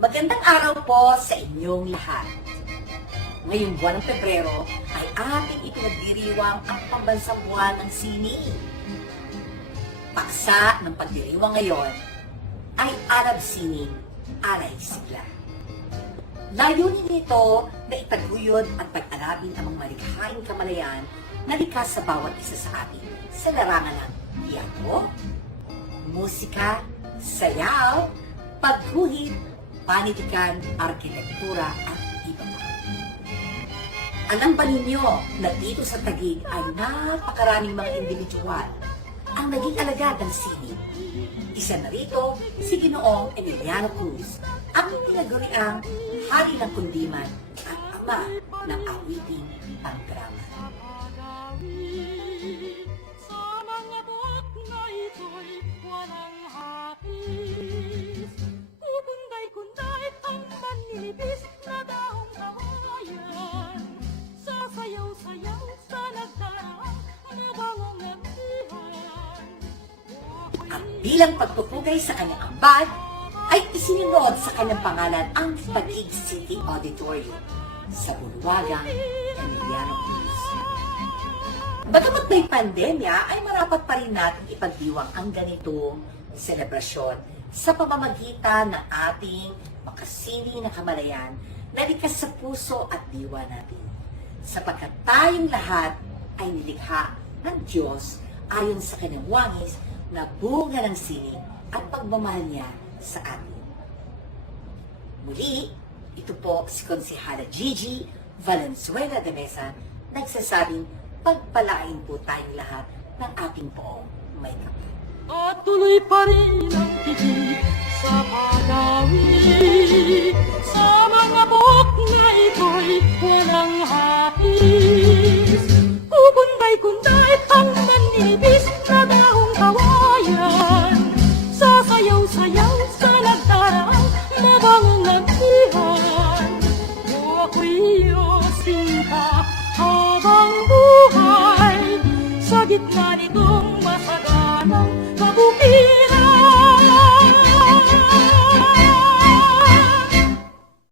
Magandang araw po sa inyong lahat. Ngayong buwan ng Pebrero ay ating ipinagdiriwang ang pambansang buwan ng sining. Paksa ng pagdiriwang ngayon ay Arab Sining, Alay Sigla. Layunin nito na itaguyod at pag-arabin ang mga malikhaing kamalayan na likas sa bawat isa sa atin sa larangan ng teatro, musika, sayaw, pagguhit, panitikan, arkitektura at iba pa. Alam ba ninyo na dito sa Taguig ay napakaraming mga individual ang naging alagad ng sining? Isa na rito si Ginoong Emiliano Cruz, ang tinaguriang hari ng kundiman at ama ng awiting pangdrama. Manilibis na daong kawayan, sasayaw-sayaw sa nagdaraang mabangong nagdihan. At bilang pagpupugay sa kanyang ambag, ay isinunod sa kanyang pangalan ang Taguig City Auditorium sa Bulwagang Emiliano Cruz. Bagamat may pandemya, ay marapat pa rin natin ipagdiwang ang ganitong selebrasyon sa pamamagitan ng ating makasini na kamalayan na likas sa puso at diwa natin. Sapagkat tayong lahat ay nilikha ng Diyos ayon sa kanyang wangis na bunga ng sining at pagmamahal niya sa atin. Muli, ito po si Konsehala Gigi Valenzuela de Mesa nagsasabing pagpalain po tayong lahat ng ating poong may kapal. At tuloy pa rin ang tigil sa pagawin. Sa mga buhok na ito'y walang hahis. Kukunday-kunday ang manibis na daong kawayan. Sasayaw-sayaw sa nagdaraang mabangong nagdihan. O ako'y yosin ka habang buhay sa gitna nitong masaganang kabukid.